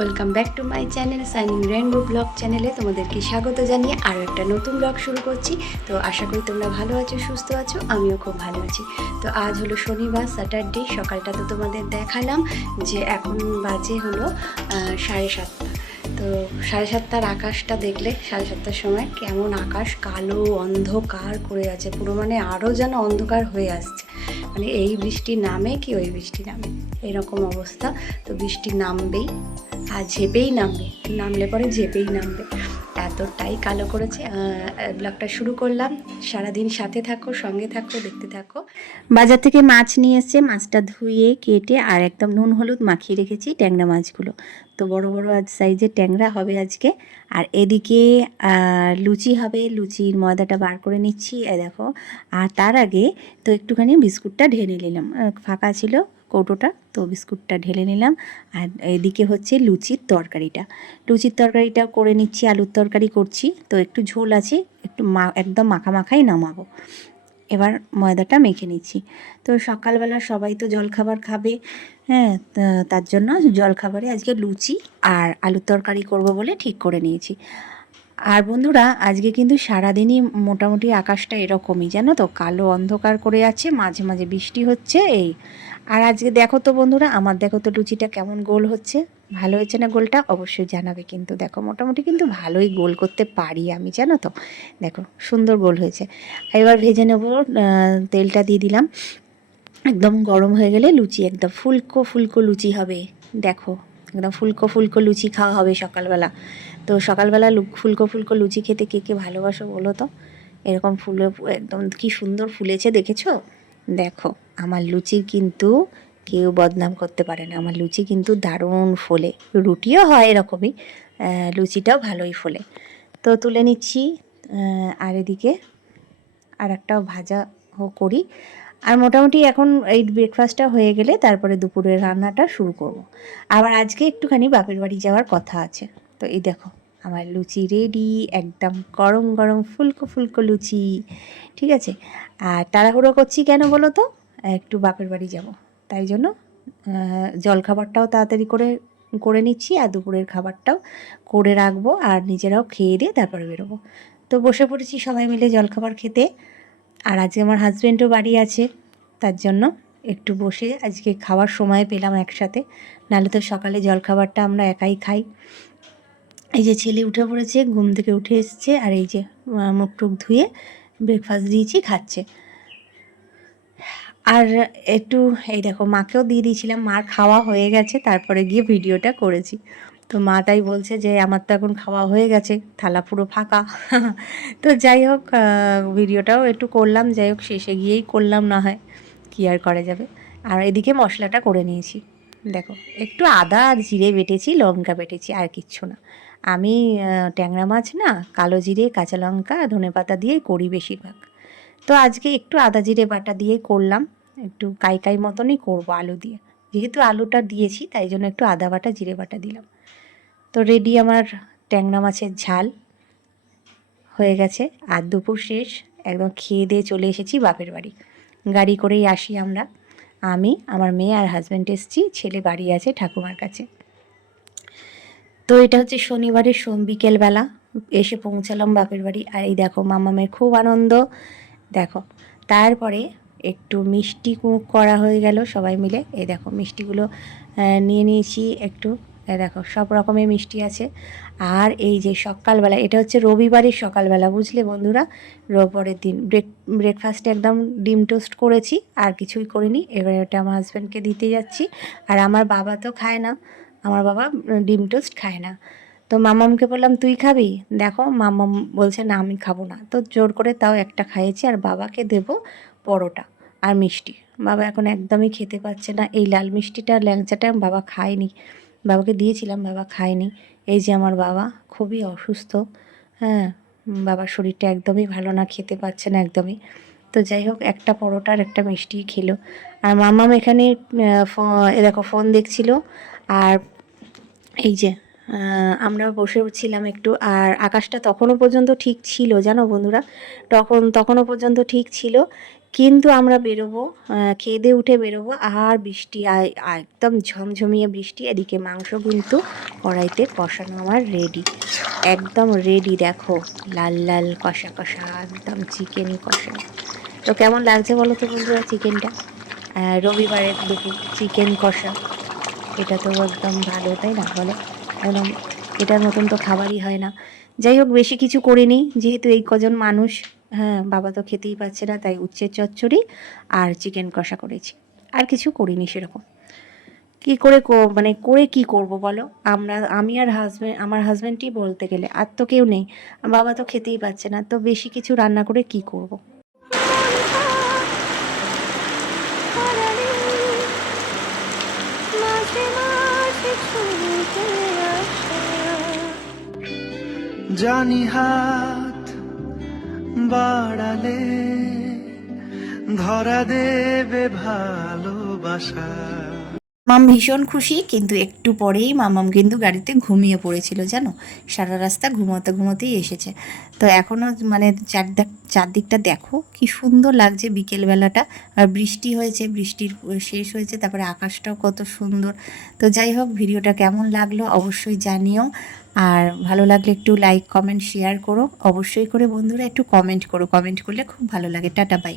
Welcome back to my channel shining rainbow blog চ্যানেলে তোমাদেরকে স্বাগত জানিয়ে আরও একটা নতুন ব্লগ শুরু করছি। তো আশা করি তোমরা ভালো আছো, সুস্থ আছো, আমিও খুব ভালো আছি। তো আজ হলো শনিবার, স্যাটারডে, সকালটা তো তোমাদের দেখালাম যে এখন বাজে হলো সাড়ে সাতটা। তো সাড়ে সাতটার আকাশটা দেখলে, সাড়ে সাতটার সময় কেমন আকাশ, কালো, অন্ধকার করে আছে, পুরো মানে আরও যেন অন্ধকার হয়ে আসছে। মানে এই বৃষ্টি নামে কি ওই বৃষ্টি নামে? এরকম অবস্থা। তো বৃষ্টি নামবেই। আর ঝেপেই নামবে, নামলে পরে ঝেপেই নামবে। এতটাই কালো করেছে ব্লগটা শুরু করলাম। সারাদিন সাথে থাকো, সঙ্গে থাকো, দেখতে থাকো। বাজার থেকে মাছ নিয়ে এসছে, মাছটা ধুয়ে, কেটে আর একদম নুন হলুদ মাখিয়ে রেখেছি ট্যাংরা মাছগুলো। তো বড় বড় আজ সাইজের ট্যাংরা হবে আজকে। আর এদিকে লুচি হবে, লুচির ময়দাটা বার করে নিচ্ছি দেখো। আর তার আগে তো একটুখানি বিস্কুটটা ঢেলে নিলাম। ফাঁকা ছিল কৌটোটা, তো বিস্কুটটা ঢেলে নিলাম। আর এদিকে হচ্ছে লুচির তরকারিটা। লুচির তরকারিটা করে নিচ্ছি, আলুর তরকারি করছি। তো একটু ঝোল আছে, একটু মা, একদম মাখা মাখাই নামাবো। এবার ময়দাটা মেখে নিচ্ছি। তো সকালবেলা সবাই তো জলখাবার খাবে হ্যাঁ তার জন্য জলখাবারে আজকে লুচি আর আলুর তরকারি করব বলে ঠিক করে নিয়েছি। আর বন্ধুরা, আজকে কিন্তু সারাদিনই মোটামুটি আকাশটা এরকমই, জানো তো? কালো অন্ধকার করে আছে, মাঝে মাঝে বৃষ্টি হচ্ছে, এই আর আজকে দেখো তো বন্ধুরা, আমার দেখো তো লুচিটা কেমন গোল হচ্ছে। ভালো হয়েছে না গোলটা? অবশ্যই জানাবে কিন্তু। দেখো, মোটামুটি কিন্তু ভালোই গোল করতে পারি আমি, জানো তো? দেখো, সুন্দর গোল হয়েছে। এবার ভেজে নেব তেলটা দিয়ে দিলাম। একদম গরম হয়ে গেলে লুচি, একদম ফুলকো ফুলকো লুচি হবে। দেখো, একদম ফুলকো ফুলকো লুচি খাওয়া হবে সকালবেলা। তো সকালবেলা ফুলকো ফুলকো লুচি খেতে কে কে ভালোবাসো বলো তো? এরকম ফুলে, একদম কি সুন্দর ফুলেছে দেখেছ? দেখো। আমার লুচির কিন্তু কেউ বদনাম করতে পারে না। আমার লুচি কিন্তু দারুণ ফোলে। রুটিও হয় এরকমই লুচিটাও ভালোই ফোলে। তো তুলে নিচ্ছি আর এদিকে আর একটাও ভাজা করি। আর মোটামুটি এখন এই ব্রেকফাস্টটা হয়ে গেলে তারপরে দুপুরের রান্নাটা শুরু করব। আবার আজকে একটুখানি বাপের বাড়ি যাওয়ার কথা আছে। তো এই দেখো, আমার লুচি রেডি একদম গরম গরম ফুলকো ফুলকো লুচি, ঠিক আছে? আর তাড়াহুড়ো করছি কেন বলো তো? একটু বাপের বাড়ি যাব। তাই জন্য জলখাবারটাও তাড়াতাড়ি করে করে নিচ্ছি আর দুপুরের খাবারটাও করে রাখব আর নিজেরাও খেয়ে দিয়ে তারপরে বেরোবো। তো বসে পড়েছি সবাই মিলে জলখাবার খেতে। আর আজকে আমার হাজব্যান্ডও বাড়ি আছে, তার জন্য একটু বসে আজকে খাওয়ার সময় পেলাম একসাথে। নাহলে তো সকালে জলখাবারটা আমরা একাই খাই। এই যে ছেলে উঠে পড়েছে, ঘুম থেকে উঠে এসছে আর এই যে মুখ টুক ধুয়ে ব্রেকফাস্ট দিয়েছি, খাচ্ছে। আর একটু, এই দেখো, মাকেও দিয়ে দিয়েছিলাম। মার খাওয়া হয়ে গেছে, তারপরে গিয়ে ভিডিওটা করেছি। তো মা তাই বলছে যে, আমার তো এখন খাওয়া হয়ে গেছে, থালা পুরো ফাঁকা। তো যাই হোক ভিডিওটাও একটু করলাম। যাই হোক, শেষে গিয়েই করলাম, না হয় কী আর করা যাবে। আর এদিকে মশলাটা করে নিয়েছি। দেখো, একটু আদা আর জিরে বেটেছি, লঙ্কা বেটেছি, আর কিচ্ছু না। আমি ট্যাংরা মাছ না, কালো জিরে, কাঁচা লঙ্কা ধনে পাতা দিয়েই করি বেশিরভাগ। তো আজকে একটু আদা জিরে বাটা দিয়ে করলাম। একটু কাই কাই মতনই করব আলু দিয়ে। যেহেতু আলুটা দিয়েছি, তাই জন্য একটু আদা বাটা, জিরে বাটা দিলাম। তো রেডি আমার ট্যাংরা মাছের ঝাল। হয়ে গেছে। আর দুপুর শেষ। একদম খেয়ে দিয়ে চলে এসেছি বাপের বাড়ি। গাড়ি করেই আসি আমরা। আমি, আমার মেয়ে আর হাজব্যান্ড এসেছি। ছেলে বাড়ি আছে ঠাকুমার কাছে। তো এটা হচ্ছে শনিবারের সোম বিকেলবেলা। এসে পৌঁছালাম বাপের বাড়ি। আর এই দেখো মামামের খুব আনন্দ। দেখো, তারপরে একটু মিষ্টি কুক করা হয়ে গেল সবাই মিলে। এই দেখো, মিষ্টিগুলো নিয়ে নিয়েছি একটু। দেখো, সব রকমের মিষ্টি আছে। আর এই যে সকালবেলা, এটা হচ্ছে রবিবারের সকালবেলা, বুঝলে বন্ধুরা? রোববারের দিন। ব্রেক, ব্রেকফাস্টে একদম ডিম টোস্ট করেছি, আর কিছুই করিনি। এবারে ওটা আমার হাজব্যান্ডকে দিতে যাচ্ছি। আর আমার বাবা তো খায় না। আমার বাবা ডিম টোস্ট খায় না। তো মামামকে বললাম, তুই খাবি? দেখো, মামাম বলছে, না, আমি খাব না। তো জোর করে তাও একটা খাইয়েছি আর বাবাকে দেব পরোটা আর মিষ্টি। বাবা এখন একদমই খেতে পাচ্ছে না। এই লাল মিষ্টিটা ল্যাংচাটা বাবা খায়নি। বাবাকে দিয়েছিলাম, বাবা খায়নি। এই যে আমার বাবা, খুবই অসুস্থ। হ্যাঁ বাবার শরীরটা একদমই ভালো না, খেতে পাচ্ছে না একদমই। তো যাই হোক, একটা পরোটা আর একটা মিষ্টি খেলো। আর মামাম এখানে দেখো, ফোন দেখছিল। আর এই যে আমরা বসে ছিলাম একটু, আর আকাশটা তখনও পর্যন্ত ঠিক ছিল, জানো বন্ধুরা? তখন, তখনও পর্যন্ত ঠিক ছিল, কিন্তু আমরা বেরোবো খেয়ে উঠে বেরোবো, আর বৃষ্টি একদম ঝমঝমিয়ে বৃষ্টি, এদিকে মাংস কিন্তু কড়াইতে কষানো আমার রেডি একদম রেডি দেখো, লাল লাল কষা কষা, একদম চিকেন কষা। তো কেমন লাগছে বলো তো বন্ধুরা চিকেনটা রবিবারের দুপুর চিকেন কষা, এটা তো একদম ভালো, তাই না বলো? একদম এটার মতন তো খাবারই হয় না। যাই হোক, বেশি কিছু করিনি। যেহেতু এই কজন মানুষ হ্যাঁ বাবা তো খেতেই পাচ্ছে না, তাই উচ্ছের চচ্চড়ি আর চিকেন কষা করেছি। আর কিছু করিনি সেরকম। কি করে মানে করে কি করব বলো? আমরা, আমি আর হাজব্যান্ড আমার হাজব্যান্ডই বলতে গেলে, আর তো কেউ নেই। বাবা তো খেতেই পাচ্ছে না, তো বেশি কিছু রান্না করে কি করব। জানি হাত বাড়ালে ধরা দেবে ভালোবাসা। মাম ভীষণ খুশি, কিন্তু একটু পরেই মামাম কিন্তু গাড়িতে ঘুমিয়ে পড়েছিল, জানো? সারা রাস্তা ঘুমোতে ঘুমোতেই এসেছে। তো এখনও মানে চারদিক চারদিকটা দেখো, কি সুন্দর লাগছে বিকেলবেলাটা। আর বৃষ্টি হয়েছে, বৃষ্টির শেষ হয়েছে, তারপরে আকাশটাও কত সুন্দর। তো যাই হোক, ভিডিওটা কেমন লাগল অবশ্যই জানিও। আর ভালো লাগলে একটু লাইক কমেন্ট শেয়ার করো। অবশ্যই করে বন্ধুরা একটু কমেন্ট করো। কমেন্ট করলে খুব ভালো লাগে। Tata bye